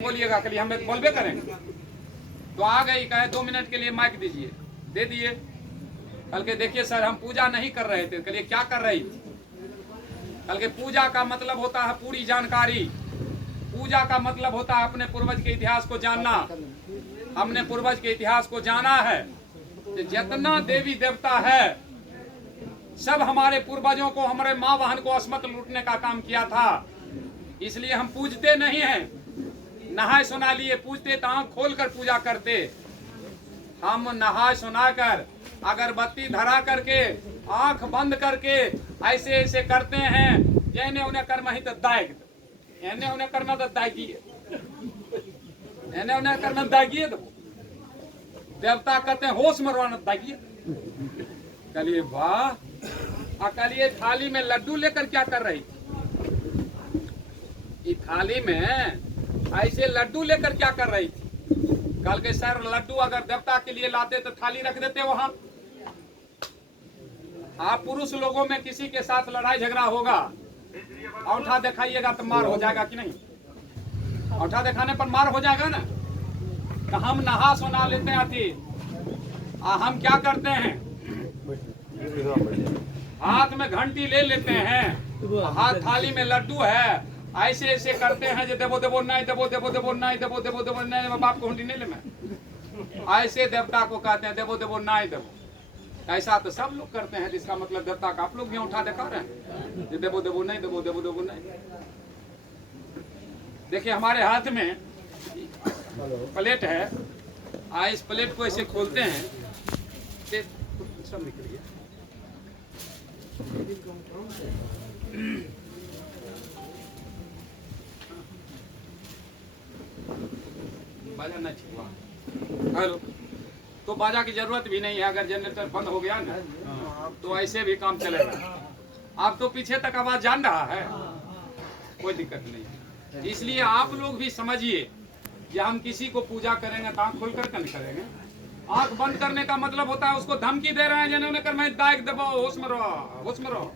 बोलिएगा के लिए हम बोलबे करेंगे। तो आ गई, कहे 2 मिनट के लिए माइक दीजिए, दे दिए। कल के देखिए सर हम पूजा नहीं कर रहे थे। कल क्या कर रही थी? कल के पूजा का मतलब होता है पूरी जानकारी। पूजा का मतलब होता है अपने पूर्वज के इतिहास को जानना। हमने पूर्वज के इतिहास को जाना है। तो जितना देवी देवता है सब हमारे पूर्वजों को, हमारे माँ बहन को अस्मत लूटने का काम किया था। इसलिए हम पूजते नहीं हैं, नहाए सुना लिए पूजते तो आँख खोल कर पूजा करते। हम नहा सुना कर अगरबत्ती धरा करके आंख बंद करके ऐसे ऐसे करते हैं। जैने उन्हें कर्म ही तो दायग, एने उन्हें करना तो दायगिए, एने उन्हें करना दायगिए। तो देवता कहते हैं होश मरवाना दायगिए। कलिए वाह, कलिए थाली में लड्डू लेकर क्या कर रही थी? थाली में ऐसे लड्डू लेकर क्या कर रही थी? कल के सर लड्डू अगर देवता के लिए लाते तो थाली रख देते वहां। आप पुरुष लोगों में किसी के साथ लड़ाई झगड़ा होगा, औंठा दिखाइएगा तो मार हो जाएगा कि नहीं? औंठा दिखाने पर मार हो जाएगा ना। तो हम नहा सुना लेते हैं। हम क्या करते हैं? हाथ में घंटी ले लेते हैं, हाथ थाली में लड्डू है, ऐसे ऐसे करते हैं जो देवो देवो नहीं, देवो देवो देवो नहीं, देवो देवो देवो नहीं। बाप को घंटी नहीं ले मैं ऐसे देवता को कहते हैं देवो देवो नहीं देवो। ऐसा तो सब लोग करते हैं, जिसका मतलब देवता का आप लोग भी उठा दिखा रहे हैं, देवो देवो नहीं, देवो देवो देवो नहीं। देखिए हमारे हाथ में प्लेट है, इस प्लेट को ऐसे खोलते हैं, सब निकलिए। बाजा ना छिपवा। हेलो, तो बाजा की जरूरत भी नहीं है। अगर जनरेटर बंद हो गया ना तो ऐसे भी काम चलेगा। आप तो पीछे तक आवाज जान रहा है, कोई दिक्कत नहीं। इसलिए आप लोग भी समझिए कि हम किसी को पूजा करेंगे तो आँख खोल कर नहीं करेंगे। आँख बंद करने का मतलब होता है उसको धमकी दे रहे हैं, जिन्होंने कर मैं दाग दबो, होश में रहो, होश में रहो।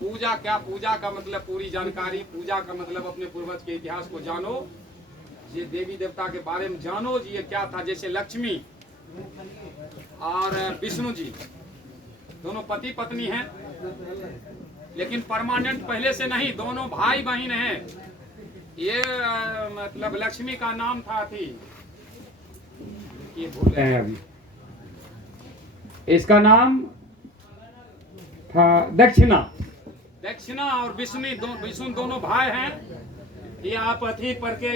पूजा क्या? पूजा का मतलब पूरी जानकारी। पूजा का मतलब अपने पूर्वज के इतिहास को जानो, ये देवी देवता के बारे में जानो जी ये क्या था। जैसे लक्ष्मी और विष्णु जी दोनों पति पत्नी हैं, लेकिन परमानेंट पहले से नहीं, दोनों भाई बहन हैं। ये मतलब लक्ष्मी का नाम था थी, ये भूल रहे हैं अभी, इसका नाम था दक्षिणा। दक्षिणा और विष्णु दोनों भाई हैं। ये आप अथी पढ़ के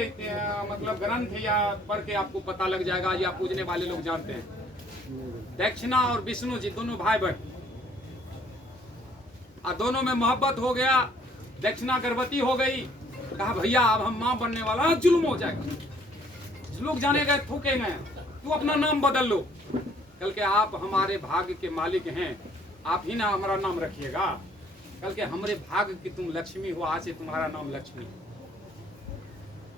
मतलब ग्रंथ या पढ़ के आपको पता लग जाएगा, या पूजने वाले लोग जानते हैं। दक्षिणा और विष्णु जी दोनों भाई बहन, दोनों में मोहब्बत हो गया। दक्षिणा गर्भवती हो गई, कहा भैया अब हम मां बनने वाला, जुल्म हो जाएगा, लोग जाने गए थूकेंगे, तू अपना नाम बदल लो। कल के आप हमारे भाग्य के मालिक हैं, आप ही ना हमारा नाम रखिएगा। कल के हमारे भाग्य की तुम लक्ष्मी हो, आज से तुम्हारा नाम लक्ष्मी।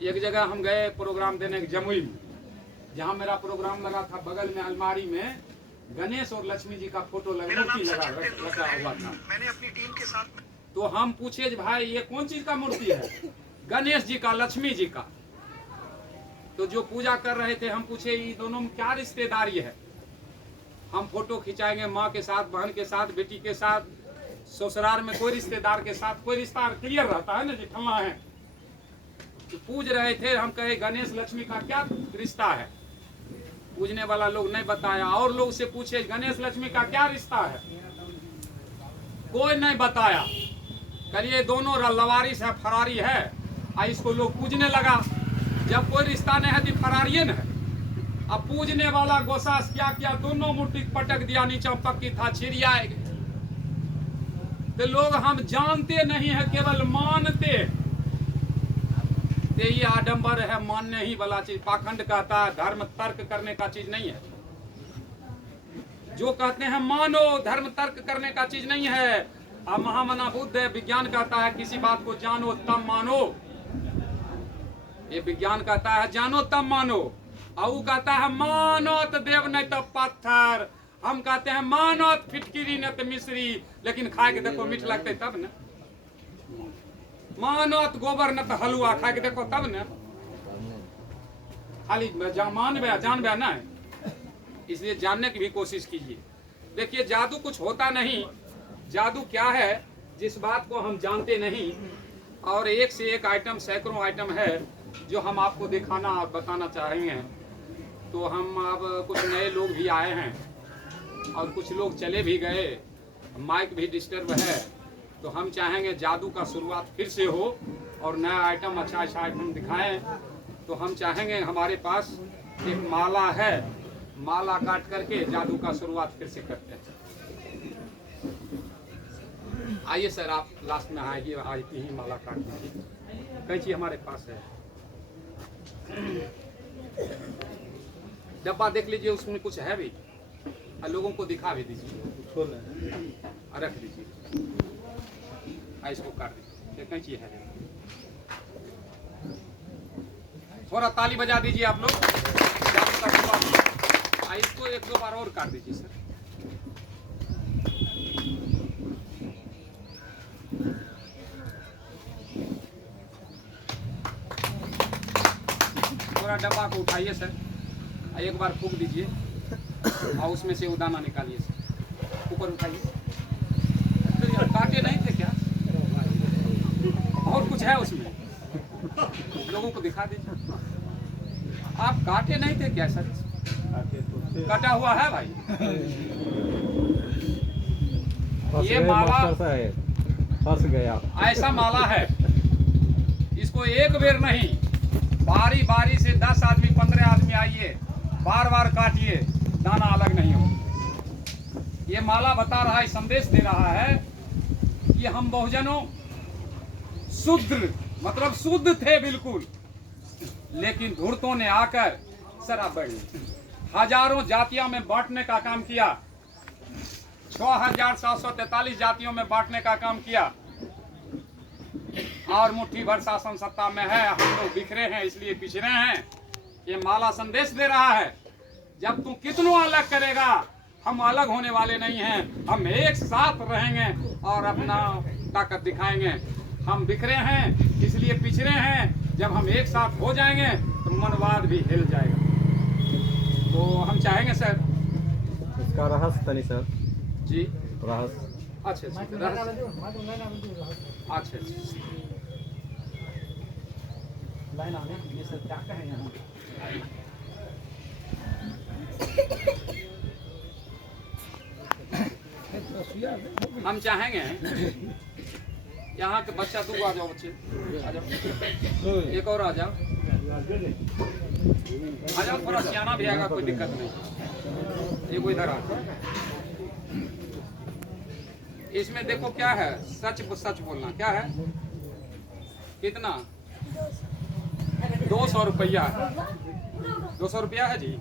एक जगह हम गए प्रोग्राम देने जमुई में, जहाँ मेरा प्रोग्राम लगा था, बगल में अलमारी में गणेश और लक्ष्मी जी का फोटो लगा हुआ था। मैंने अपनी टीम के साथ, तो हम पूछे भाई ये कौन चीज का मूर्ति है? गणेश जी का, लक्ष्मी जी का। तो जो पूजा कर रहे थे हम पूछे ये दोनों में क्या रिश्तेदारी है? हम फोटो खिंचाएंगे माँ के साथ, बहन के साथ, बेटी के साथ, ससुराल में कोई रिश्तेदार के साथ कोई रिश्ता क्लियर रहता है ना जी, ठल्ला है। तो पूज रहे थे, हम कहे गणेश लक्ष्मी का क्या रिश्ता है? पूजने वाला लोग नहीं बताया, और लोग से पूछे गणेश लक्ष्मी का क्या रिश्ता है, कोई नहीं बताया। करिए दोनों लवारिस है, फरारी है, इसको लोग पूजने लगा। जब कोई रिश्ता नहीं है तो फरारिये न है। अब पूजने वाला गोसास क्या किया, दोनों मूर्ति पटक दिया, नीचे पक्की था, छिड़िया। तो लोग हम जानते नहीं है, केवल मानते। ये आडंबर है, मानने ही वाला चीज। पाखंड कहता है धर्म तर्क करने का चीज नहीं है। जो कहते हैं मानो, धर्म तर्क करने का चीज नहीं है। अब महामना बुद्ध है, विज्ञान कहता है किसी बात को जानो तब मानो। ये विज्ञान कहता है जानो तब मानो, और वो कहता है मानो तो देव नहीं तो पत्थर। हम कहते हैं मानो फिटकिरी न तो मिश्री, लेकिन खा के देखो मीठ लगते तब न। मानत गोबर न तो हलवा खा के देखो तब न, खाली जान बया ना है। इसलिए जानने की भी कोशिश कीजिए। देखिए जादू कुछ होता नहीं। जादू क्या है जिस बात को हम जानते नहीं, और एक से एक आइटम, सैकड़ों आइटम है जो हम आपको दिखाना और बताना चाहेंगे। तो हम अब कुछ नए लोग भी आए हैं और कुछ लोग चले भी गए, माइक भी डिस्टर्ब है, तो हम चाहेंगे जादू का शुरुआत फिर से हो और नया आइटम, अच्छा आइटम दिखाएं। तो हम चाहेंगे, हमारे पास एक माला है, माला काट करके जादू का शुरुआत फिर से करते हैं। आइए सर, आप लास्ट में आइए, आज की ही माला काट दीजिए। कैंची हमारे पास है, डब्बा देख लीजिए, उसमें कुछ है भी, और लोगों को दिखा भी दीजिए, रख दीजिए, इसको काट दीजिए। कैंची है, थोड़ा ताली बजा दीजिए आप लोग। इसको एक दो बार और काट दीजिए सर। थोड़ा डब्बा को उठाइए सर, एक बार फूंक दीजिए और उसमें से वो दाना निकालिए सर, ऊपर उठाइए। काटे नहीं थे क्या, और कुछ है उसमें, लोगों को दिखा दीजिए। आप काटे नहीं थे क्या सर? कटा हुआ है भाई। ये माला फंस गया, ऐसा माला है, इसको एक बेर नहीं, बारी बारी से 10 आदमी 15 आदमी आइए, बार बार काटिए, दाना अलग नहीं हो। ये माला बता रहा है, संदेश दे रहा है कि हम बहुजनों शुद्र, मतलब शुद्ध थे बिल्कुल, लेकिन धूर्तों ने आकर शराब बढ़ी, हजारों जातियों में बांटने का काम किया, 6743 जातियों में बांटने का काम किया, और मुट्ठी भर शासन सत्ता में है, हम लोग बिखरे हैं, इसलिए पिछड़े हैं। ये माला संदेश दे रहा है, जब तू कितनों अलग करेगा, हम अलग होने वाले नहीं हैं, हम एक साथ रहेंगे और अपना ताकत दिखाएंगे। हम बिखरे हैं इसलिए पिछड़े हैं, जब हम एक साथ हो जाएंगे तो मनवाद भी हिल जाएगा। तो हम चाहेंगे सर, इसका रहस्य तनी सर जी, रहस्य। अच्छा अच्छा, लाइन आने के लिए सर क्या कहें यहाँ? हम चाहेंगे यहाँ के बच्चा, तू आ जाओ बच्चे, आ जाओ, एक और आ जाओ, थोड़ा सियाना भी आएगा, कोई दिक्कत नहीं। ये कोई इधर आ, इसमें देखो क्या है, सच सच बोलना। क्या है, कितना? 200 रुपया है, 200 रुपया है जी,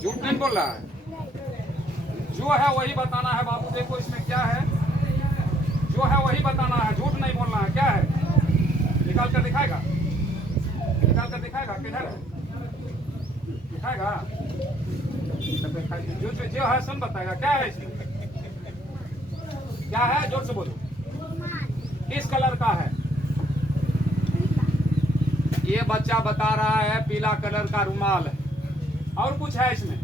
झूठ नहीं बोल रहा है, जो है वही बताना है बाबू। देखो इसमें क्या है, जो है वही बताना है, झूठ नहीं बोलना है। क्या है, निकाल कर दिखाएगा, निकाल कर दिखाएगा, किधर है, दिखाएगा, जो है सुन बताएगा। क्या है इसमें, क्या है, जोर से बोलो, किस कलर का है? ये बच्चा बता रहा है पीला कलर का रुमाल है। और कुछ है इसमें?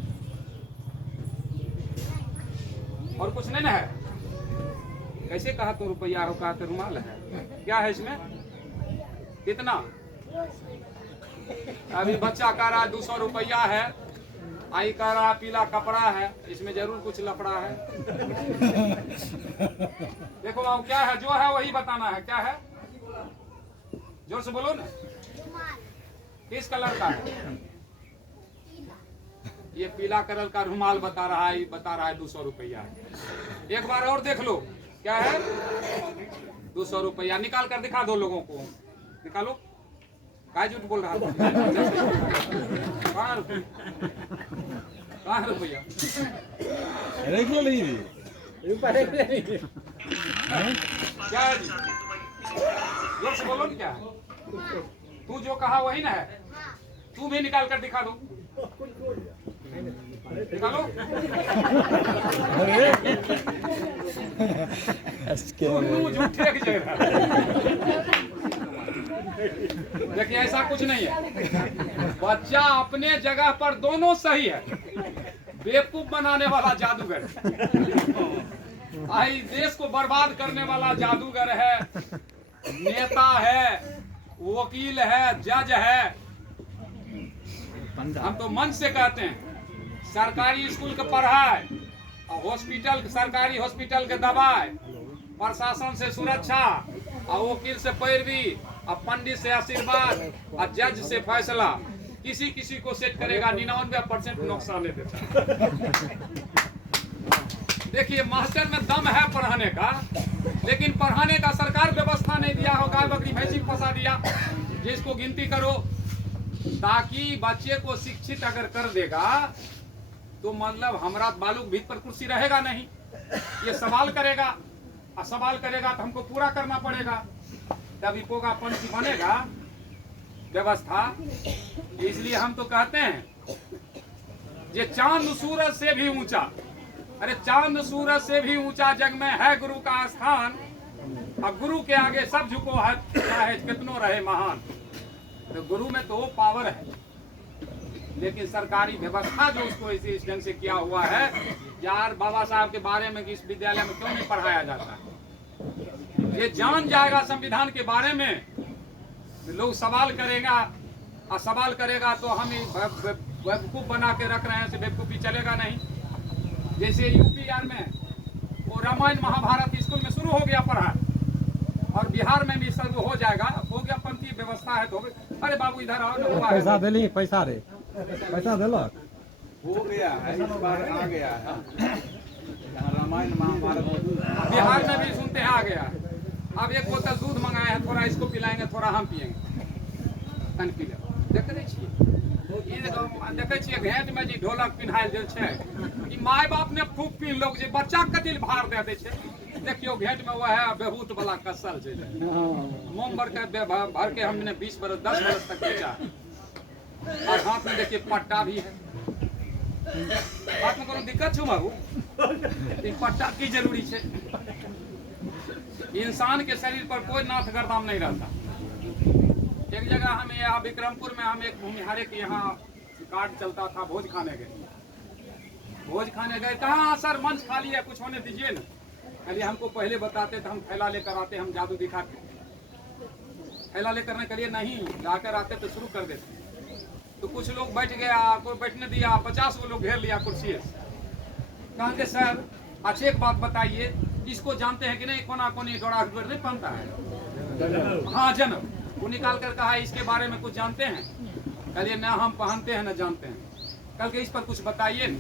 और कुछ नहीं ना है? कैसे कहा तुम रुपया हो, कहा तो रुमाल है। क्या है इसमें, कितना? अभी बच्चा कह रहा है 200 रुपया है, आई कह रहा पीला कपड़ा है, इसमें जरूर कुछ लफड़ा है। देखो बाबू, क्या है, जो है वही बताना है। क्या है, जोर से बोलो ना, किस कलर का है? ये पीला कलर का रुमाल बता रहा है, बता रहा है 200 रुपया है। एक बार और देख लो, क्या है, 200 रुपया। निकाल कर दिखा दो लोगों को, निकालो। क्या झूठ बोल रहा था? कहाँ रुपया? क्या है जी, जोर से बोलो, क्या है? तू जो कहा वही ना है, तू भी निकाल कर दिखा दो। निकालो। दोनों झूठे की जगह। देखिए ऐसा कुछ नहीं है, बच्चा अपने जगह पर दोनों सही है। बेवकूफ बनाने वाला जादूगर, आई देश को बर्बाद करने वाला जादूगर है, नेता है, वकील है, जज है। हम तो मन से कहते हैं सरकारी स्कूल के पढ़ाई, हॉस्पिटल, सरकारी हॉस्पिटल के दवाई, प्रशासन से सुरक्षा, और वकील से पैरवी, और पंडित से आशीर्वाद, और जज से फैसला, किसी किसी को सेट करेगा 99% नुकसान दे देता। देखिए मास्टर में दम है पढ़ाने का, लेकिन पढ़ाने का सरकार व्यवस्था नहीं दिया हो। गाय बकरी भैंसी फंसा दिया, जिसको गिनती करो, ताकि बच्चे को शिक्षित अगर कर देगा तो मतलब हमारा बालू भीत पर कुर्सी रहेगा नहीं, ये सवाल करेगा, और सवाल करेगा तो हमको पूरा करना पड़ेगा, तभी पोगा पंछी बनेगा व्यवस्था। इसलिए हम तो कहते हैं ये चांद सूरज से भी ऊंचा, अरे चांद सूरज से भी ऊंचा जग में है गुरु का स्थान, अब गुरु के आगे सब झुको है, चाहे कितनो रहे महान। तो गुरु में तो वो पावर है, लेकिन सरकारी व्यवस्था जो उसको इस ढंग से किया हुआ है। यार बाबा साहब के बारे में इस विद्यालय में क्यों नहीं पढ़ाया जाता है? ये जान जाएगा संविधान के बारे में, लोग सवाल करेगा, और सवाल करेगा तो हम बेवकूफ बना के रख रहे हैं, ऐसे बेवकूफी चलेगा नहीं। जैसे यूपी में वो रामायण महाभारत स्कूल में शुरू हो गया पढ़ाई, और बिहार में भी शुरू हो जाएगा, हो गया पंथी व्यवस्था है तो। अरे बाबू इधर आओ ना, हुआ पैसा दिली, पैसा रे, पैसा दिलक, हो गया है, इस बार आ गया है। रामायण महाभारत बिहार में भी सुनते हैं आ गया। अब एक बोतल दूध मंगाए हैं, थोड़ा इसको पिलाएंगे, थोड़ा हम पियेंगे, तन पी ले। देखे छियै घेट में जी ढोलक पिन्हायल जे छै, ई माय बाप ने खूब पीन लोग जे बच्चा के दिल भार दे दै छै। देखियो घेट में वह है बेहूत वाला कसल छै, मोम भर के हमने 20 बरस 10 बरस तक बेचा, और हाथ में देखिए पट्टा भी है। हाथ में कोनो दिक्कत छो बाबू, पट्टा की जरूरी है। इंसान के शरीर पर कोई नाथ गर्दाम नहीं रहता। एक जगह हम यहाँ विक्रमपुर में हम एक भूमिहारे के यहाँ कार्ड चलता था, भोज खाने गए, कहा सर मंच खाली है, कुछ होने दीजिए ना। कभी हमको पहले बताते तो हम थैला लेकर आते, हम जादू दिखाते, थैला लेकर करने के लिए नहीं, लाकर आते तो शुरू कर देते। तो कुछ लोग बैठ गया, कोई बैठने दिया, 50 लोग घेर लिया कुर्सी से। कहेंगे सर अच्छा एक बात बताइए, इसको जानते हैं कि नहीं, कोना कोनी डोरा नहीं पहनता है? हाँ जन्म। वो निकाल कर कहा इसके बारे में कुछ जानते हैं? कहिए ना हम पहनते हैं ना जानते हैं। कल के इस पर कुछ बताइए ना।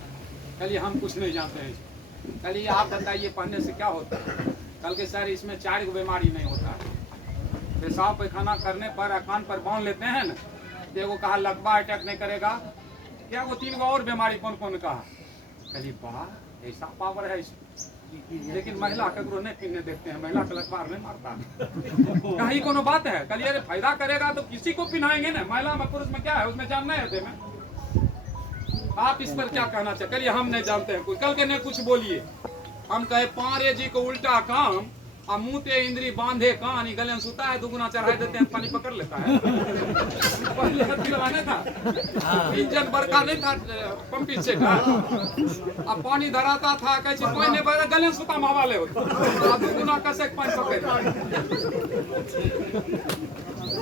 कहिए हम कुछ नहीं जानते हैं। कहिए आप बताइए पहनने से क्या होता है? कल के सर इसमें 4 बीमारी नहीं होता है। पेशाब पैखाना करने पर कान पर बांध लेते हैं ना, देखो कहा लकवा अटैक नहीं करेगा क्या, वो 3 और बीमारी कौन कौन कहा। कहिए वाह ऐसा पावर है इसमें। लेकिन महिला ककरो नहीं पीने देखते हैं, महिला का लकवा नहीं मारता। कहीं कोनो बात है? कल ये फायदा करेगा तो किसी को पिनाएंगे ना। महिला में पुरुष में क्या है, उसमें जानना है थे में। आप इस पर क्या कहना चाहिए? कलिए हम नहीं जानते हैं, कोई कल के नहीं कुछ बोलिए। हम कहे पारे जी को उल्टा काम, और मुँह ते इंद्री बांधे कान, गले में सुता है, 2 गुना चढ़ा देते हैं, पानी पकड़ लेता है। पहले दिलवाने था, इंजन बरका नहीं था पंपिंग से का, अब पानी धराता था, कैसे कोई नहीं बता, गले में सुता मावाले होता, 2 गुना कैसे पानी पकड़े।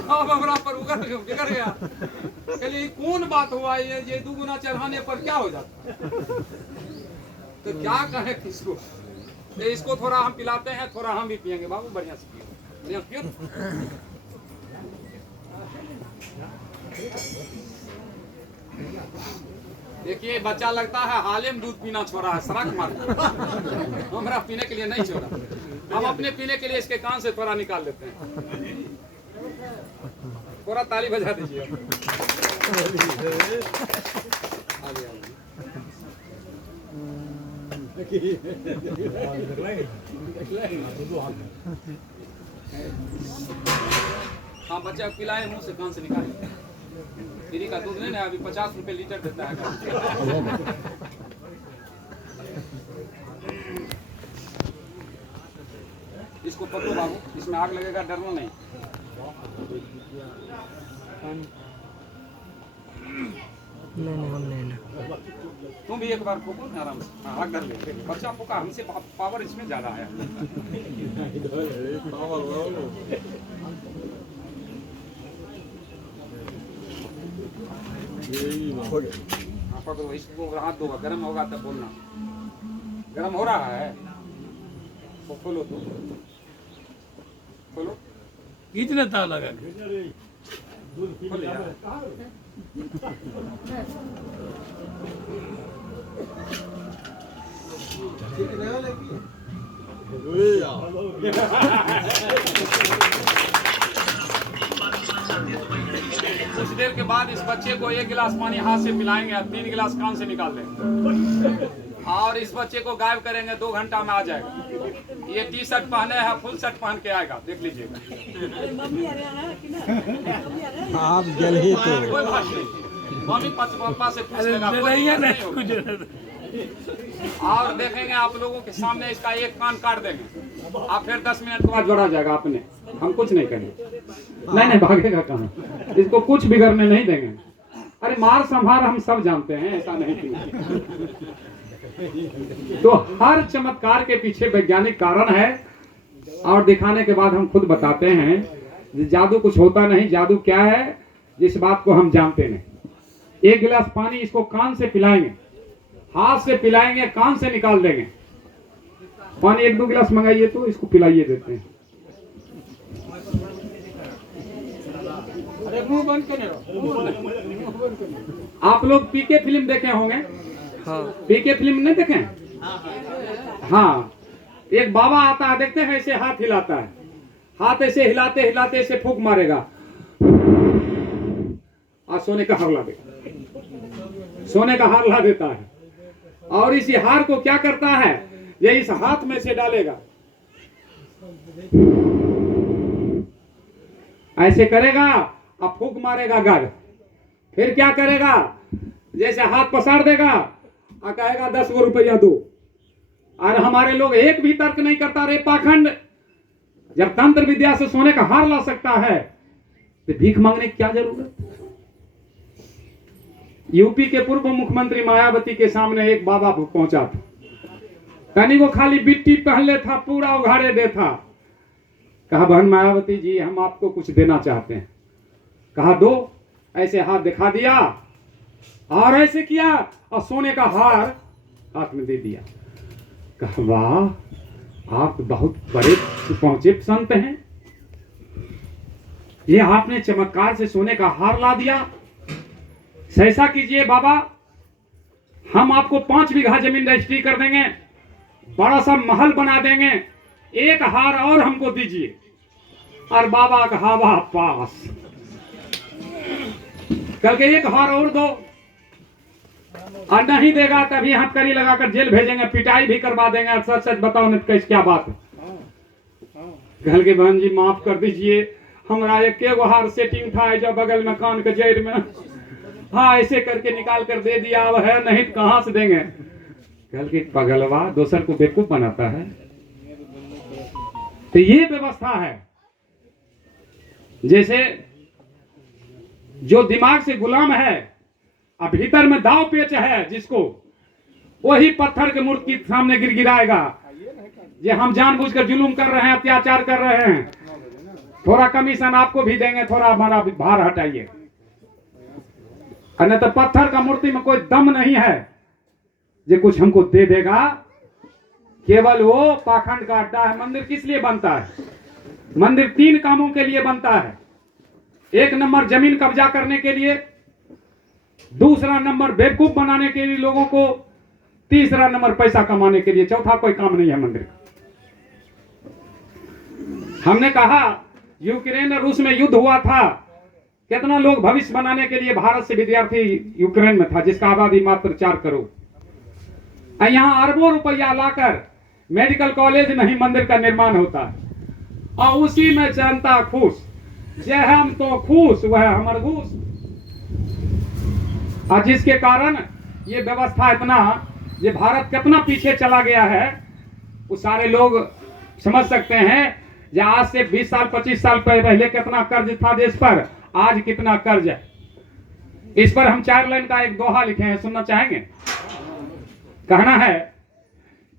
अब हमारा पर बिगड़ गया। चलिए कौन बात हुआ, ये 2 गुना चढ़ाने पर क्या हो जाता? तो क्या कहे किसको? इसको थोड़ा हम पिलाते हैं, थोड़ा हम भी पियेंगे। बाबू बढ़िया से पियो, पियो। देखिए बच्चा लगता है हाले में दूध पीना छोड़ा है, सड़क मार। हमारा पीने के लिए नहीं छोड़ा, हम अपने पीने के लिए इसके कान से थोड़ा निकाल लेते हैं। थोड़ा ताली बजा दीजिए। हाँ बच्चा पिलाए, मुंह से कान से निकाले। फ्री का दूध नहीं ना, अभी 50 रुपए लीटर देता है। इसको पकड़ो बाबू, इसमें आग लगेगा, डरना नहीं। नहीं हम नहीं ना। तुम भी एक बार फूको ना आराम से। हाँ, आग डर ले, बच्चा फूका, हमसे पावर इसमें ज्यादा है। हाँ, पकड़ो इसको, हाथ दो, गर्म होगा तब बोलना। गर्म हो रहा है, वो खोलो तो, खोलो, कितने तार लगा खोल यार। कुछ देर के बाद इस बच्चे को 1 गिलास पानी हाथ से पिलाएंगे और 3 गिलास कान से निकाल देंगे और इस बच्चे को गायब करेंगे। 2 घंटा में आ जाएगा। ये टी शर्ट पहने है, फुल शर्ट पहन के आएगा, देख लीजिएगा। आप जल ही तो कोई बात नहीं, मम्मी पापा से पूछ लेगा, कोई बात नहीं होगा। और देखेंगे आप लोगों के सामने इसका एक कान काट देंगे और फिर 10 मिनट के बाद जोड़ा जाएगा अपने। हम कुछ नहीं करेंगे। नहीं भागेगा कहाँ, इसको कुछ बिगड़ने नहीं देंगे। अरे मार संभार हम सब जानते हैं, ऐसा नहीं कि तो हर चमत्कार के पीछे वैज्ञानिक कारण है और दिखाने के बाद हम खुद बताते हैं। जादू कुछ होता नहीं, जादू क्या है जिस बात को हम जानते नहीं। 1 गिलास पानी इसको कान से पिलाएंगे, हाथ से पिलाएंगे, कान से निकाल देंगे। पानी 1-2 गिलास मंगाइए तो इसको पिलाइए देते हैं। आप लोग पीके फिल्म देखे होंगे? हाँ। पीके फिल्म नहीं देखे? हाँ, एक बाबा आता है, देखते हैं ऐसे हाथ हिलाता है, हाथ ऐसे हिलाते हिलाते ऐसे फूंक मारेगा और सोने का हार ला देगा, सोने का हार ला देता है। और इसी हार को क्या करता है, ये इस हाथ में से डालेगा, ऐसे करेगा और फूंक मारेगा घर। फिर क्या करेगा, जैसे हाथ पसार देगा और कहेगा 10 गो रुपया दो। और हमारे लोग एक भी तर्क नहीं करता। रे पाखंड, जब तंत्र विद्या से सोने का हार ला सकता है तो भीख मांगने की क्या जरूरत। यूपी के पूर्व मुख्यमंत्री मायावती के सामने एक बाबा पहुंचा था, कनी को खाली बिट्टी पहले था, पूरा उघाड़े दे था। कहा बहन मायावती जी, हम आपको कुछ देना चाहते हैं। कहा दो। ऐसे हाथ दिखा दिया और ऐसे किया और सोने का हार हाथ में दे दिया। कहा वाह, आप बहुत बड़े पहुंचे संत हैं, ये आपने चमत्कार से सोने का हार ला दिया। ऐसा कीजिए बाबा, हम आपको 5 बीघा जमीन रजिस्ट्री कर देंगे, बड़ा सा महल बना देंगे, एक हार और हमको दीजिए। और बाबा का हवा पास, कल के एक हार और दो, और नहीं देगा तभी हथकड़ी लगाकर जेल भेजेंगे, पिटाई भी करवा देंगे। और सच सच बताओ नहीं कैसे क्या बात है। कल के बहन जी माफ कर दीजिए, हमारा एक हार सेटिंग था जो बगल में कान के जेल में, हाँ ऐसे करके निकाल कर दे दिया, अब है नहीं तो कहां से देंगे। कल के पगलवा दोसर को बेवकूफ बनाता है। तो ये व्यवस्था है, जैसे जो दिमाग से गुलाम है अब भीतर में दाव पेच है जिसको, वही पत्थर के मूर्ति के सामने गिड़गिड़ाएगा। ये हम जानबूझकर जुलूम कर रहे हैं, अत्याचार कर रहे हैं, थोड़ा कमीशन आपको भी देंगे, थोड़ा हमारा भार हटाइए। नहीं तो पत्थर का मूर्ति में कोई दम नहीं है जो कुछ हमको दे देगा, केवल वो पाखंड का अड्डा है। मंदिर किस लिए बनता है? मंदिर 3 कामों के लिए बनता है। 1 नंबर जमीन कब्जा करने के लिए, दूसरा नंबर बेवकूफ बनाने के लिए लोगों को, तीसरा नंबर पैसा कमाने के लिए। चौथा कोई काम नहीं है मंदिर का। हमने कहा यूक्रेन और रूस में युद्ध हुआ था, कितना लोग भविष्य बनाने के लिए भारत से विद्यार्थी यूक्रेन में था, जिसका आबादी मात्र 4 करोड़। यहाँ अरबों रुपया लाकर मेडिकल कॉलेज में ही मंदिर का निर्माण होता है और उसी में जनता खुश। जे हम तो खुश, वह हमर घूस। और जिसके कारण ये व्यवस्था इतना, ये भारत कितना पीछे चला गया है, वो सारे लोग समझ सकते हैं। जे आज से 20 साल 25 साल पहले कितना कर्ज था देश पर, आज कितना कर्ज है। इस पर हम 4 लाइन का एक दोहा लिखे हैं, सुनना चाहेंगे? कहना है,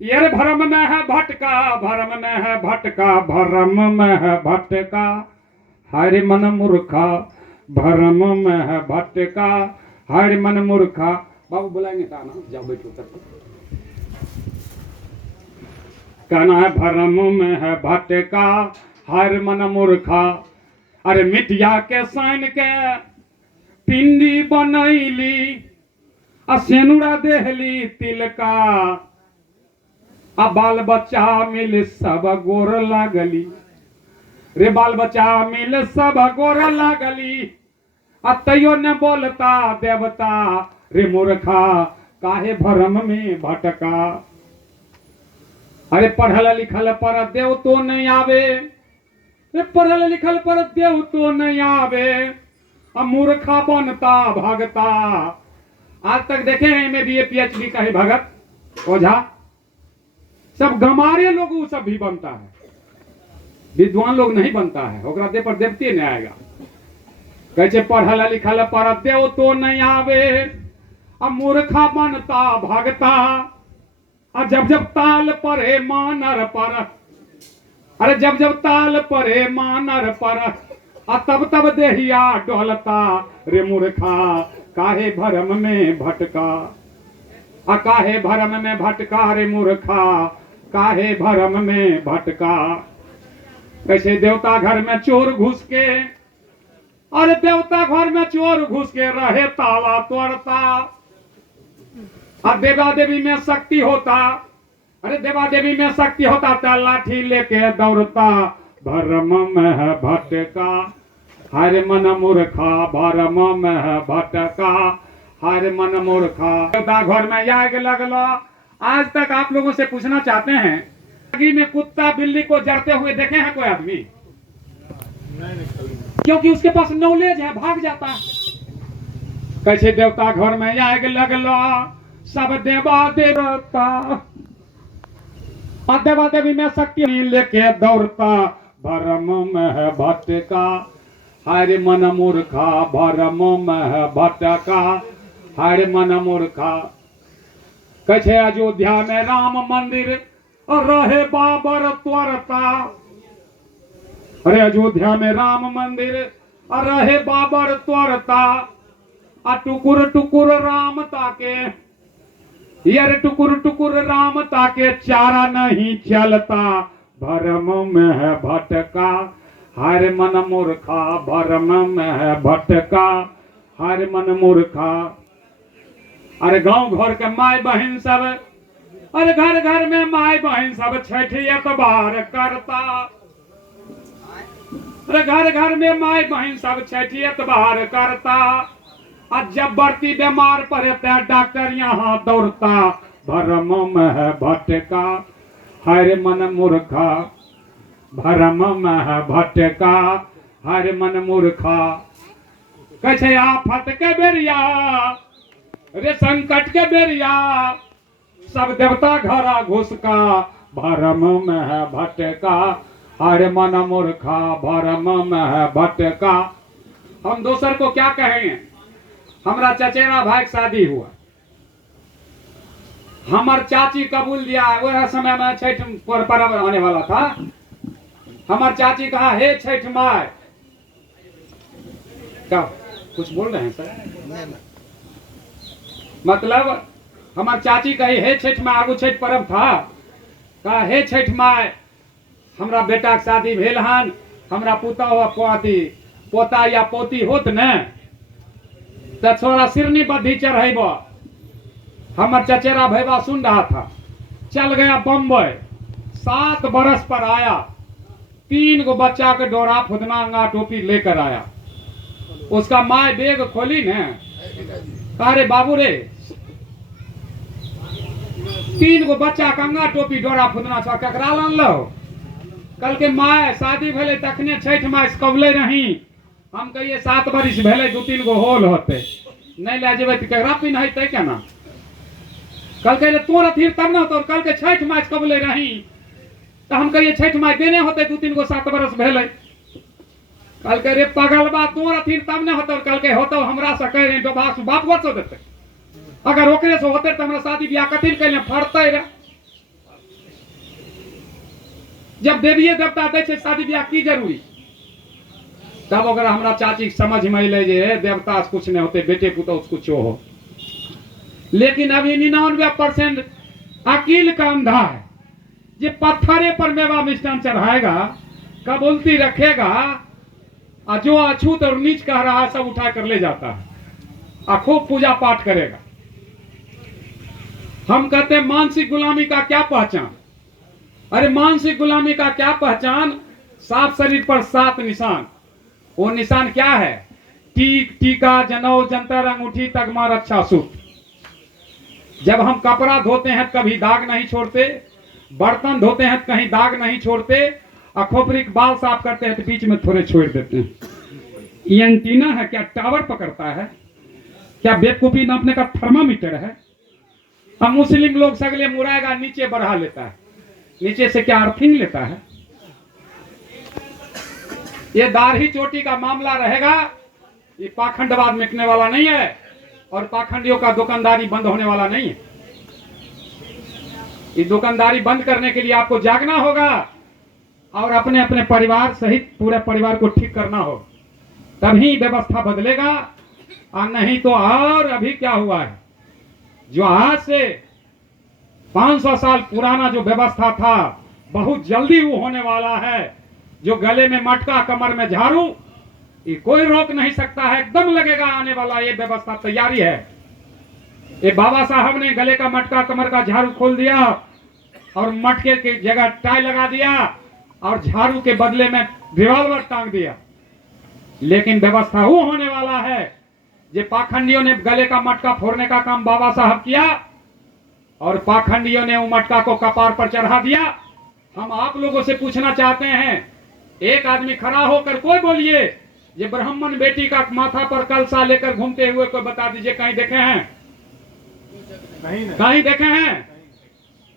ये भरम में है भटका, भरम में है भटका, भरम में है भटका, हरि मन मूर्खा, भरम में है भटका, हरि मन मूर्खा। बाबू बुलाएंगे का ना, जाओ बैठो तक। कहना है भरम में है भटका, हरि मन मूर्खा। अरे मिटिया के सान के पिंडी बनैली, सेनुरा देहली तिलका, आ बाल बच्चा मिल सब गोर लागली, रे बाल बच्चा मिल सब गोर लागली, तैयो न बोलता देवता, रे मूर्खा काहे भरम में भटका। अरे पढ़ल लिखल पर देव तो नहीं आवे, रे पढ़ल लिखल पर देव तो नहीं आवे, मूर्खा बनता भगता। आज तक देखे हैं में BA PhD का ही भगत ओझा, सब गमारे लोग वो सब भी बनता है, विद्वान लोग नहीं बनता है, ओकरा दे पर देवते नहीं आएगा। कैसे पढ़ल लिखल पर देव तो नहीं आवे, अब मूर्खा बनता भगता, जब जब ताल परे मानर पर, अरे जब जब ताल परे मानर पर, तब तब देहिया डोलता, रे मूर्खा काहे भरम में भटका, काहे भरम में भटका, रे मूर्खा काहे भरम में भटका। कैसे देवता घर में चोर घुस के, अरे देवता घर में चोर घुस के रहे ताला तोड़ता, देवा देवी में शक्ति होता, अरे देवा देवी में शक्ति होता तो लाठी लेके दौड़ता, भरम में है भटका, हर मन मूर्खा, भरम में है भटका, हर मन मूर्खा। देवता घर में आग लगला। आज तक आप लोगों से पूछना चाहते हैं, आगी में कुत्ता बिल्ली को जड़ते हुए देखे हैं कोई आदमी? क्योंकि उसके पास नॉलेज है, भाग जाता है। कैसे देवता घर में आग लगला, सब देवा देवता, देवा देवी में शक्ति लेके दौड़ता, भरम में है भटका, हर मन मूर्खा, भरम में है भटका, हर मन मूर्खा। कैसे अयोध्या में राम मंदिर रहे बाबर त्वरता, अरे अयोध्या में राम मंदिर रहे बाबर त्वरता, टुकुर टुकुर राम ताके, यार टुकुर टुकुर राम ताके चारा नहीं चलता, भरम में है भटका, हर मन मूर्खा, भरम में है भटका, हर मन मूर्खा। अरे गांव घर के माय बहन सब, अरे घर घर में माय बहन सब छठ एतबार करता, अरे घर घर में माय बहन सब छठ एतबार करता, जब बढ़ती बीमार पड़े तो डॉक्टर यहाँ दौड़ता, भरम में है भटका, हर मन मूर्खा, भरम में है भटका, हर मन मूर्खा। कैसे आफत के बेरिया, रे संकट के बेरिया, सब देवता घरा घुसका, भरम में है भटका, हर मन मूर्खा, भरम में है भटका। हम दोसर को क्या कहेंगे? हमारा चचेरा भाई की शादी हुआ, हमार चाची कबूल दिया, वह समय में छठ पर्व आने वाला था। हमार चाची कहा, हे छठ माय, क्या कुछ बोल रहे हैं सर? मतलब हमार चाची कही, हे छठ माय, आगू छठ पर्व था, कहा हे छठ माय, हमरा बेटा के शादी भेल हन, हमरा पुता हुआ पोता या पोती होत न, तो थोड़ा सिरनी बद्धी चढ़ेब। हमर चचेरा भैया सुन रहा था, चल गया बम्बई, 7 बरस पर आया, 3 गो बच्चा के डोरा फुदना अंगा टोपी लेकर आया। उसका माँ बैग खोली न, अरे बाबू रे, 3 गो बच्चा के अंगा टोपी डोरा फुदना छा ककरा लो? कल के माय शादी भेले तखने छठ माय कबले रही। हम कहिए 7 बरिस भेले, 2-3 गो होल होते, नहीं ले जेबे तो ककरा पिन्हते केना? कल के तोर अथी तब ना, तो कल के छठ माय कबले रही, तो हम कहिए छठ माई देने होते 2-3 गो 7 बरस भेले। कल के रे पागल बा तोर अथी तब ने होतो। कल के होतो हमरा से कह रहे बाप बाप को तो देते। अगर ओकरे से होते तो हमरा शादी ब्याह कथी कैले फड़ते रे। जब देवीय देवता दे छे शादी ब्याह की जरूरी। तब अगर हमरा चाची समझ में अइले जे देवता से कुछ नहीं होते बेटे पुतो से कुछ हो। लेकिन अभी 99% अकील का अंधा है। ये पत्थरे पर मेवा मिष्ठान चढ़ाएगा, कबूलती रखेगा, और जो अछूत और नीच कह रहा है सब उठा कर ले जाता है और खूब पूजा पाठ करेगा। हम कहते हैं मानसिक गुलामी का क्या पहचान। अरे मानसिक गुलामी का क्या पहचान? साफ शरीर पर 7 निशान। वो निशान क्या है? टीक, टीका, जनौ, जंतर, अंगूठी, तगमा, रक्षा सूत्र। जब हम कपड़ा धोते हैं कभी दाग नहीं छोड़ते, बर्तन धोते हैं कहीं दाग नहीं छोड़ते, और खोपड़ी के बाल साफ करते हैं तो बीच में थोड़े छोड़ देते हैं। ये एंटीना है क्या? टावर पकड़ता है क्या? बेवकूफी नापने का थर्मामीटर है? अब मुस्लिम लोग सगले मुराएगा नीचे बढ़ा लेता है। नीचे से क्या अर्थिंग लेता है? ये दाढ़ी चोटी का मामला रहेगा। ये पाखंडवाद मिटने वाला नहीं है और पाखंडियों का दुकानदारी बंद होने वाला नहीं है। ये दुकानदारी बंद करने के लिए आपको जागना होगा और अपने अपने परिवार सहित पूरे परिवार को ठीक करना हो, तभी व्यवस्था बदलेगा। और नहीं तो और अभी क्या हुआ है, जो आज से 500 साल पुराना जो व्यवस्था था बहुत जल्दी वो होने वाला है। जो गले में मटका कमर में झाड़ू, ये कोई रोक नहीं सकता है, एकदम लगेगा आने वाला। ये व्यवस्था तैयारी है। ये बाबा साहब ने गले का मटका कमर का झाड़ू खोल दिया और मटके की जगह टाई लगा दिया और झाड़ू के बदले में रिवॉल्वर टांग दिया। लेकिन व्यवस्था वो होने वाला है। जे पाखंडियों ने गले का मटका फोड़ने का काम बाबा साहब किया और पाखंडियों ने वो मटका को कपार पर चढ़ा दिया। हम आप लोगों से पूछना चाहते हैं, एक आदमी खड़ा होकर कोई बोलिए, ये ब्राह्मण बेटी का माथा पर कलसा लेकर घूमते हुए कोई बता दीजिए, कहीं देखे हैं? कहीं देखे हैं?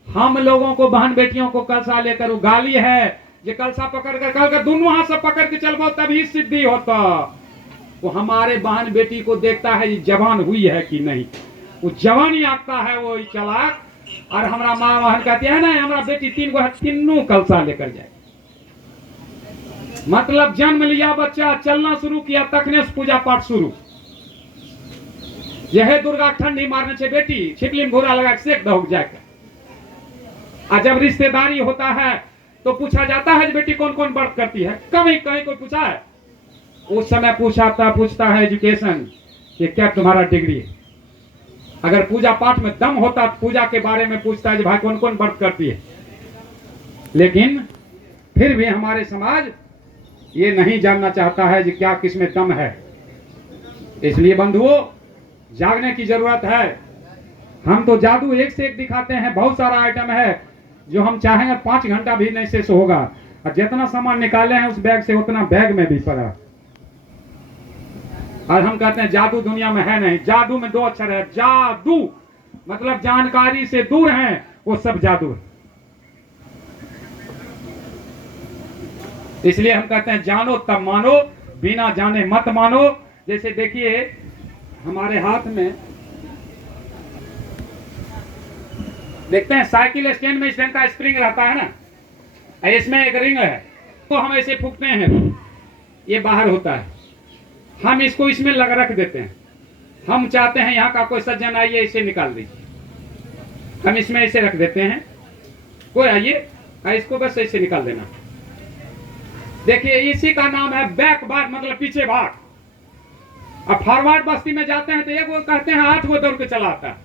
हम लोगों को बहन बेटियों को कलसा लेकर गाली है। ये कलसा पकड़ कर कल का दोनों हाथ से पकड़ के चलबो तभी सिद्धि होता। वो हमारे बहन बेटी को देखता है ये जवान हुई है कि नहीं, वो जवानी आंकता है वो चालाक। और हमारा माँ बहन कहती है ना हमारा बेटी 3 गो तीनों कलसा लेकर जाए। मतलब जन्म लिया बच्चा, चलना शुरू किया, तखने से पूजा पाठ शुरू। यह दुर्गा ठंडी मारने से बेटी छिपली में घोड़ा लगा सेक दौड़ जाकर। और जब रिश्तेदारी होता है तो पूछा जाता है बेटी कौन कौन व्रत करती है। कभी कहीं कोई पूछा है? उस समय पूछता है एजुकेशन, ये क्या तुम्हारा डिग्री है। अगर पूजा पाठ में दम होता तो पूजा के बारे में पूछता है भाई कौन कौन व्रत करती है। लेकिन फिर भी हमारे समाज ये नहीं जानना चाहता है कि क्या किसमें दम है। इसलिए बंधुओं जागने की जरूरत है। हम तो जादू एक से एक दिखाते हैं, बहुत सारा आइटम है जो हम चाहेंगे 5 घंटा भी नहीं शेष होगा। और जितना सामान निकाले हैं उस बैग से उतना बैग में भी पड़ा। और हम कहते हैं जादू दुनिया में है नहीं। जादू में 2 अक्षर है, जादू मतलब जानकारी से दूर है, वो सब जादू है। इसलिए हम कहते हैं जानो तब मानो, बिना जाने मत मानो। जैसे देखिए हमारे हाथ में देखते हैं साइकिल स्टैंड में स्टैंड का स्प्रिंग रहता है ना, इसमें एक रिंग है तो हम ऐसे फूकते हैं, ये बाहर होता है। हम इसको इसमें लग रख देते हैं। हम चाहते हैं यहाँ का कोई सज्जन आइए इसे निकाल दीजिए, हम इसमें ऐसे रख देते हैं। कोई आइए इसको बस ऐसे निकाल देना। देखिए इसी का नाम है बैक बार, मतलब पीछे भाग। अब फॉरवर्ड बस्ती में जाते हैं तो एक वो कहते हैं 8 गो दौड़ के चलाता है,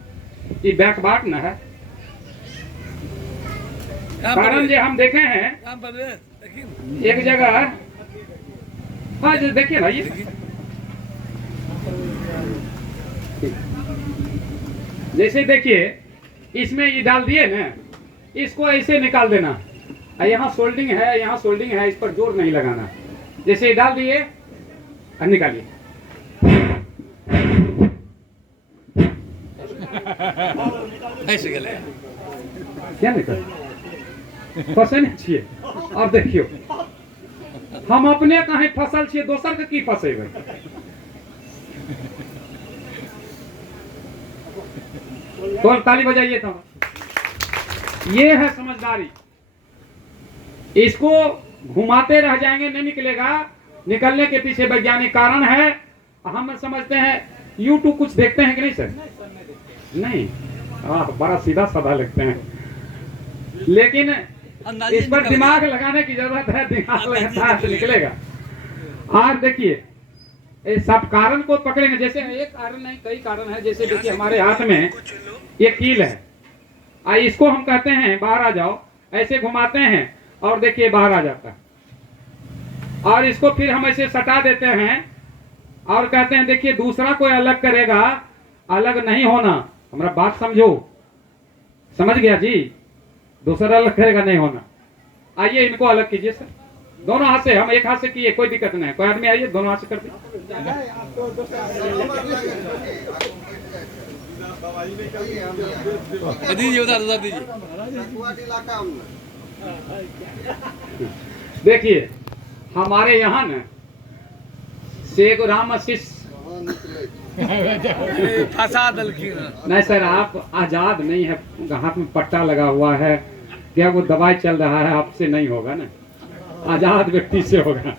ये बैक बाट ना है। कारण जो हम देखे हैं एक जगह, हाँ जो देखिए भाई जैसे देखिए इसमें ये डाल दिए ना, इसको ऐसे निकाल देना। यहाँ सोल्डिंग है, यहाँ सोल्डिंग है, इस पर जोर नहीं लगाना। जैसे डाल दिए और निकालिए। ऐसे गले क्या निकल फंसे नहीं छिए। अब देखियो हम अपने कहीं फसल छिए, दोसर के की फंसेबै। तो ताली बजाइए तो। ये है समझदारी। इसको घुमाते रह जाएंगे नहीं निकलेगा। निकलने के पीछे वैज्ञानिक कारण है। हम समझते हैं यूट्यूब कुछ देखते हैं कि नहीं सर? नहीं, बड़ा सीधा साधा लगते हैं, लेकिन इस पर दिमाग लगाने की जरूरत है। दिमाग लगाता है तो निकलेगा। आज देखिए ये सब कारण को पकड़ेंगे। जैसे एक कारण नहीं, कई कारण है। जैसे देखिए हमारे हाथ में ये कील है, इसको हम कहते हैं बाहर आ जाओ, ऐसे घुमाते हैं और देखिए बाहर आ जाता है। और इसको फिर हम ऐसे सटा देते हैं और कहते हैं देखिए दूसरा कोई अलग करेगा, अलग नहीं होना। हमारा बात समझो, समझ गया जी? दूसरा अलग करेगा नहीं होना। आइए इनको अलग कीजिए सर, दोनों हाथ से। हम एक हाथ से किए, कोई दिक्कत नहीं है। कोई आदमी आइए, दोनों हाथ से कर दीजिए। देखिए हमारे यहाँ न शेख राम आशीष फंसा दलखी नहीं सर, आप आजाद नहीं है, हाथ में पट्टा लगा हुआ है। क्या वो दवाई चल रहा है, आपसे नहीं होगा ना, आजाद व्यक्ति से होगा।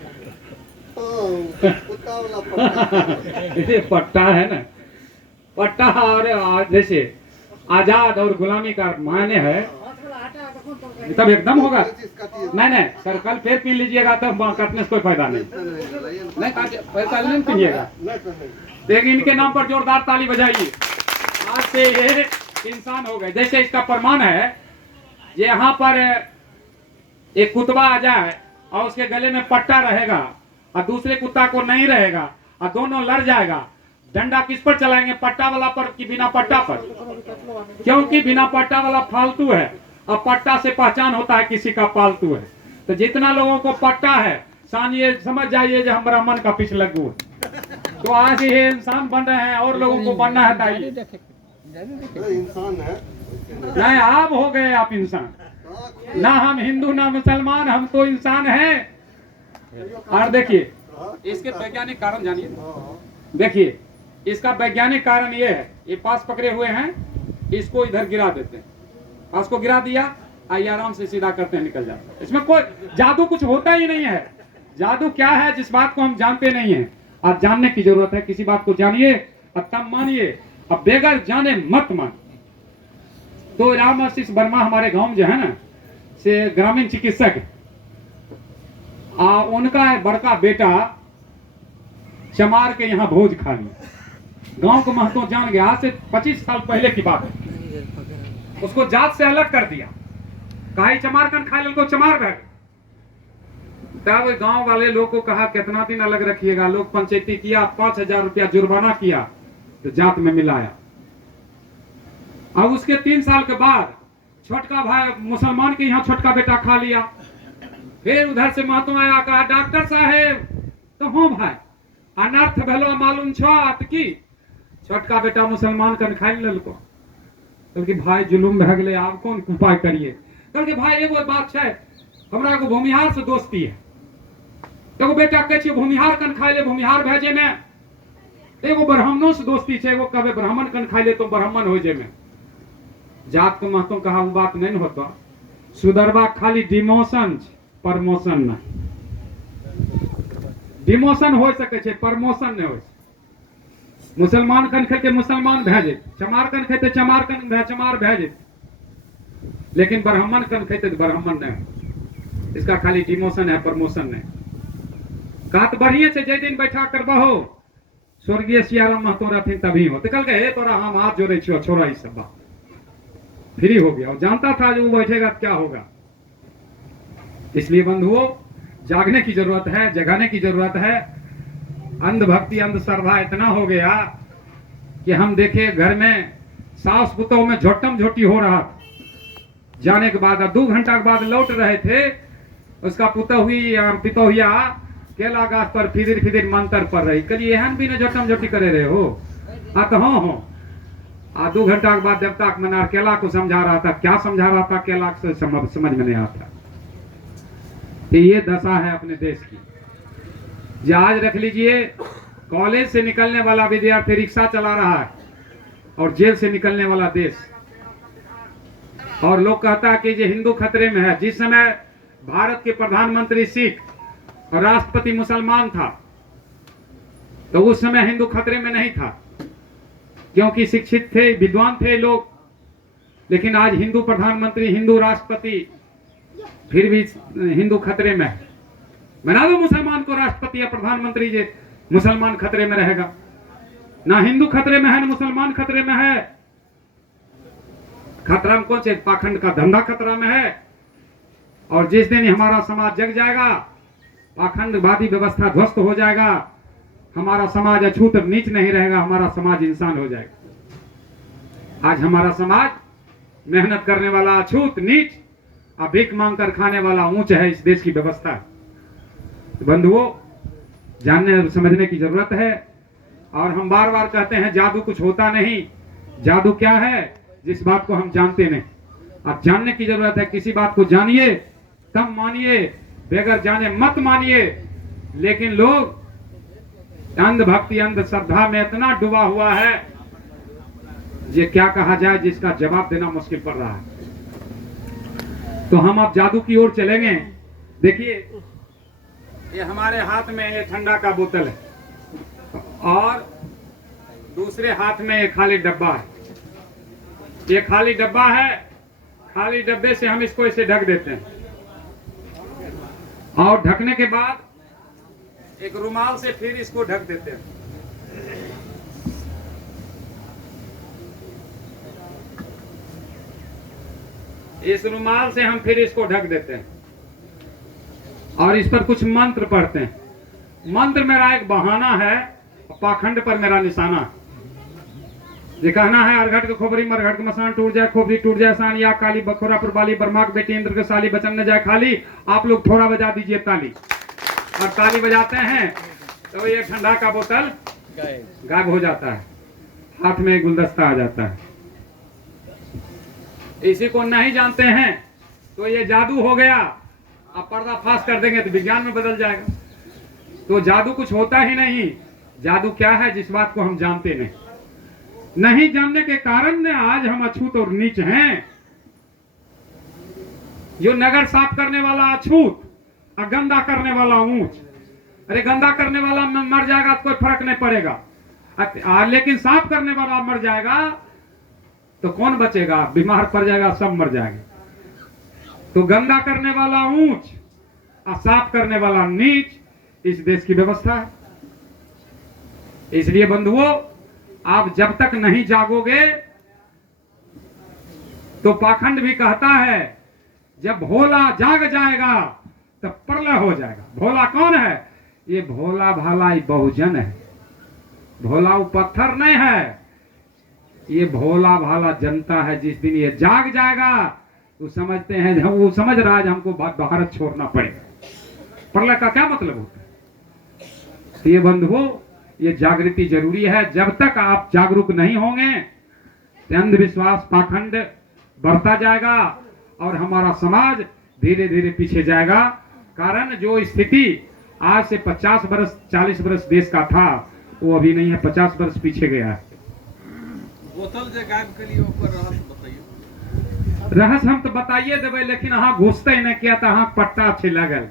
ये पट्टा है ना, पट्टा। और जैसे आजाद और गुलामी का मायने है, तब एकदम होगा। नहीं सर, कल फिर पी लीजिएगा तब काटने से कोई फायदा नहीं। पैसा नहीं पीजिएगा। लेकिन इनके नाम पर जोरदार ताली बजाइए। आज से ये इंसान हो गए। जैसे इसका प्रमाण है, यहाँ पर एक कुत्ता आ जाए और उसके गले में पट्टा रहेगा और दूसरे कुत्ता को नहीं रहेगा और दोनों लड़ जाएगा, डंडा किस पर चलाएंगे? पट्टा वाला पर कि बिना पट्टा पर? क्योंकि बिना पट्टा वाला फालतू है और पट्टा से पहचान होता है किसी का पालतू है। तो जितना लोगों को पट्टा है, सान ये समझ जाइए जो हम ब्राह्मण का पिछ लगू है। तो आज ये इंसान बन रहे हैं और लोगों को बनना है। ताइए इंसान है नहीं, आप हो गए आप इंसान। ना हम हिंदू ना मुसलमान, हम तो इंसान हैं। और देखिए इसके वैज्ञानिक कारण जानिए। देखिए इसका वैज्ञानिक कारण ये है, ये पास पकड़े हुए हैं, इसको इधर गिरा देते हैं। पास को गिरा दिया, आइए आराम से सीधा करते हैं, निकल जाता है। इसमें कोई जादू कुछ होता ही नहीं है। जादू क्या है जिस बात को हम जानते नहीं है? आप जानने की जरूरत है। किसी बात को जानिए और तब मानिए, अब बेगर जाने मत मान। तो राम आशीष वर्मा हमारे गांव में जो है ना, से ग्रामीण चिकित्सक, उनका बड़का बेटा चमार के यहाँ भोज खा लिया। गांव को महत्व जान गया। आज से 25 साल पहले की बात है। उसको जात से अलग कर दिया। कहा चमार कन खा को चमार भर। तब गांव वाले लोग को कहा कितना दिन अलग रखिएगा। लोग पंचायती किया, 5000 रुपया जुर्माना किया, तो जात में मिलाया। अब उसके 3 साल के बाद छोटका भाई मुसलमान के यहाँ छोटका बेटा खा लिया। फिर उधर से महतो आया, कहा डॉक्टर साहेब तो हो भाई अनर्थ भलो मालूम छो की छोटका बेटा मुसलमान कन खाई ललको। कहलके भाई जुलुम भे गए, आप कौन उपाय करिए? कहलके भाई एगो बात है, हमरा को भूमिहार से दोस्ती है। एगो बेटा कहे भूमिहार कन खाई ले, भूमिहार भेजे में। एगो ब्राह्मणों से दोस्ती है, एगो कहे ब्राह्मण कन खाई ले तो ब्राह्मण हो जे में। जात को महतो कहा वो बात नहीं होता। सुदरबा खाली डिमोशन प्रमोशन ना। डिमोशन हो सके छे, प्रमोशन नहीं हो। मुसलमान कन खेते मुसलमान भेजे, चमार कन खेते चमार कन चमार भेजे, लेकिन ब्राह्मण कन खेते तो ब्राह्मण नहीं। इसका खाली डिमोशन है, प्रमोशन नहीं। कात बढ़िए से जे दिन बैठा करबहो स्वर्गीय सियाराम महतो रहथिन तभी हो। तो कल के तोरा हम हाथ जोड़े छियो, छोड़ा ई सब बात। फ्री हो गया और जानता था जो वो बैठेगा क्या होगा। इसलिए बंधुओं जागने की जरूरत है, जगाने की जरूरत है। अंधभक्ति अंधश्रद्धा इतना हो गया कि हम देखे घर में सास पुतों में झोटम झोटी हो रहा था। जाने के बाद 2 घंटा के बाद लौट रहे थे, उसका पितोहिया केला गाछ पर फिदिर फिदिर मंत्र पढ़ रही। कलिए एहन भी न झोटम झोटी करे रहे हो। तो हो 2 घंटा के बाद जब तक मैं नारकेला को समझा रहा था, क्या समझा रहा था केला से समझ में नहीं आता। तो ये दशा है अपने देश की। जो आज रख लीजिए, कॉलेज से निकलने वाला विद्यार्थी रिक्शा चला रहा है और जेल से निकलने वाला देश। और लोग कहता है कि ये हिंदू खतरे में है। जिस समय भारत के प्रधानमंत्री सिख और राष्ट्रपति मुसलमान था, तो उस समय हिंदू खतरे में नहीं था, क्योंकि शिक्षित थे, विद्वान थे लोग। लेकिन आज हिंदू प्रधानमंत्री, हिंदू राष्ट्रपति, फिर भी हिंदू खतरे में है। बना दो मुसलमान को राष्ट्रपति या प्रधानमंत्री, जे मुसलमान खतरे में रहेगा। ना हिंदू खतरे में है, ना मुसलमान खतरे में है। खतरा में कौन से? पाखंड का धंधा खतरा में है। और जिस दिन हमारा समाज जग जाएगा, पाखंडवादी व्यवस्था ध्वस्त हो जाएगा, हमारा समाज अछूत और नीच नहीं रहेगा, हमारा समाज इंसान हो जाएगा। आज हमारा समाज मेहनत करने वाला अछूत, नीच, और भीख मांग कर खाने वाला ऊंच है। इस देश की व्यवस्था। बंधुओं, जानने और समझने की जरूरत है। और हम बार बार कहते हैं जादू कुछ होता नहीं। जादू क्या है? जिस बात को हम जानते नहीं। अब जानने की जरूरत है। किसी बात को जानिए तब मानिए, बगैर जाने मत मानिए। लेकिन लोग अंधभक्ति, अंधश्रद्धा में इतना डूबा हुआ है, ये क्या कहा जाए, जिसका जवाब देना मुश्किल पड़ रहा है। तो हम अब जादू की ओर चलेंगे। देखिए, ये हमारे हाथ में ये ठंडा का बोतल है और दूसरे हाथ में ये खाली डब्बा है। ये खाली डब्बा है। खाली डब्बे से हम इसको इसे ढक देते हैं और ढकने के बाद एक रुमाल से फिर इसको ढक देते हैं। इस रुमाल से हम फिर इसको ढक देते हैं और इस पर कुछ मंत्र पढ़ते हैं। मंत्र मेरा एक बहाना है, पाखंड पर मेरा निशाना है। ये कहना है, अरघट के खोपरी मरघट के मसान, टूट जाए खोपरी टूट जाए सान, या काली बखोरापुर वाली बर्माक बेटी इंद्र के साली, बचन न जाए खाली। आप लोग थोड़ा बजा दीजिए ताली। और ताली बजाते हैं तो ये ठंडा का बोतल गायब हो जाता है, हाथ में गुलदस्ता आ जाता है। इसी को नहीं जानते हैं तो ये जादू हो गया। अब पर्दाफाश कर देंगे तो विज्ञान में बदल जाएगा। तो जादू कुछ होता ही नहीं। जादू क्या है? जिस बात को हम जानते नहीं जानने के कारण ने आज हम अछूत और नीच हैं। जो नगर साफ करने वाला अछूत और गंदा करने वाला ऊंच। अरे गंदा करने वाला मर जाएगा तो कोई फर्क नहीं पड़ेगा, लेकिन साफ करने वाला मर जाएगा तो कौन बचेगा? बीमार पड़ जाएगा, सब मर जाएंगे। तो गंदा करने वाला ऊंच और साफ करने वाला नीच, इस देश की व्यवस्था है। इसलिए बंधुओं, आप जब तक नहीं जागोगे तो पाखंड भी कहता है जब भोला जाग जाएगा तब प्रलय हो जाएगा। भोला कौन है? ये भोला भाला बहुजन है। भोला वो पत्थर नहीं है, ये भोला भाला जनता है। जिस दिन ये जाग जाएगा तो समझते हैं, वो समझ रहा है हमको भारत छोड़ना पड़ेगा। प्रलय का क्या मतलब होता है? तो ये बंधुओं, ये जागृति जरूरी है। जब तक आप जागरूक नहीं होंगे तो अंधविश्वास, पाखंड बढ़ता जाएगा और हमारा समाज धीरे धीरे पीछे जाएगा। कारण जो स्थिति आज से 50 वर्ष 40 वर्ष देश का था, वो अभी नहीं है, 50 वर्ष पीछे गया है। बोतल जे गायब के लिए ऊपर रहस्य बताइए। रहस्य हम तो बताइए देवे, लेकिन अहाँ घुसते नहीं किया तो अहाँ पट्टा अच्छे लगल।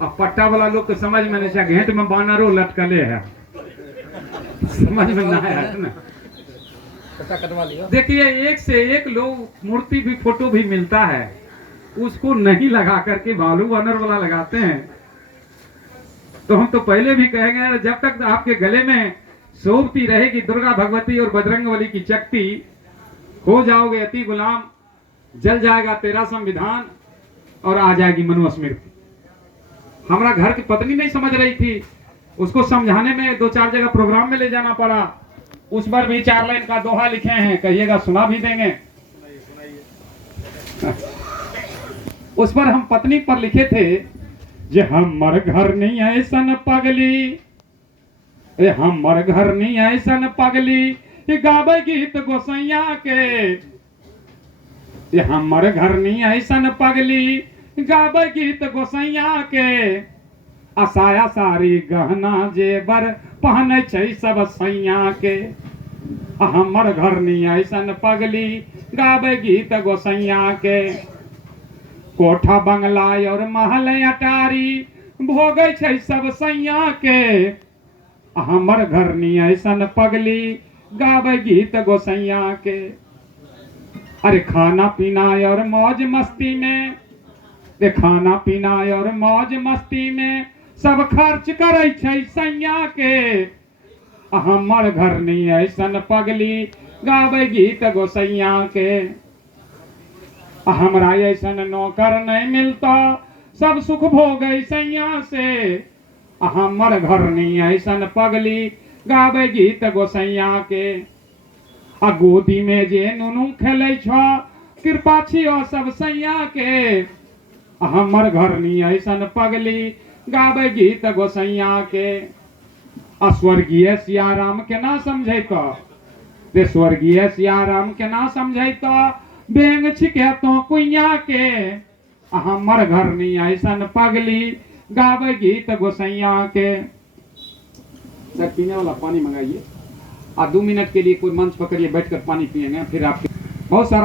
अब पट्टा वाला लोग को समझ में नहीं, घेंट में बानरो लटकले है, समझ में ना है ना। देखिए, एक से एक लोग मूर्ति भी, फोटो भी मिलता है, उसको नहीं लगा करके भालू वानर वाला लगाते हैं। तो हम तो पहले भी कहेंगे, जब तक आपके गले में शोभती रहेगी दुर्गा भगवती और बजरंगबली की चकती, हो जाओगे अति गुलाम, जल जाएगा तेरा संविधान और आ जाएगी मनुस्मृति। हमारा घर की पत्नी नहीं समझ रही थी, उसको समझाने में 2-4 जगह प्रोग्राम में ले जाना पड़ा। उस पर भी 4 लाइन का दोहा लिखे हैं, कहिएगा सुना भी देंगे। उस पर हम पत्नी पर लिखे थे, जे हमर घर नहीं ऐसन पगली, हमर घर नहीं ऐसन पगली, कि गावे गीत गोसैया के ये हमर घर नहीं ऐसन पगली गावे गीत गोसैया के असाया सारी गहना जेबर पहने छै सब सैया के हमर घर नहीं ऐसन पगली गावे गीत गोसैया के कोठा बंगला और महल अटारी भोगे छै सब सैया के हमर घर नहीं ऐसन पगली गावे गीत गोसैया के अरे खाना पीना और मौज मस्ती में रे खाना पीना और मौज मस्ती में सब खर्च करे छै सैया के हमर घर नहीं ऐसन पगली गावे गीत गोसैया के हमरा ऐसन नौकर नहीं मिलता सब सुख भोगे सैया से हमर घर नहीं ऐसन पगली गावे गीत गोसैया के आ गोदी में जे नुनू खेले छ कृपा छियो सब सैया के हमर घर नहीं ऐसन पगली गावे गीत गोसैया के आ स्वर्गीय सियाराम केना समझैत रे स्वर्गीय सियाराम केना समझैत बेंग छिके तो कुइया के हमर घर नहीं ऐसन पगली गावे गीत गोसैया के सर पीने वाला पानी मंगाइए 2 मिनट के लिए कोई मंच पकड़िए बैठकर पानी पिएंगे फिर आपके बहुत सारा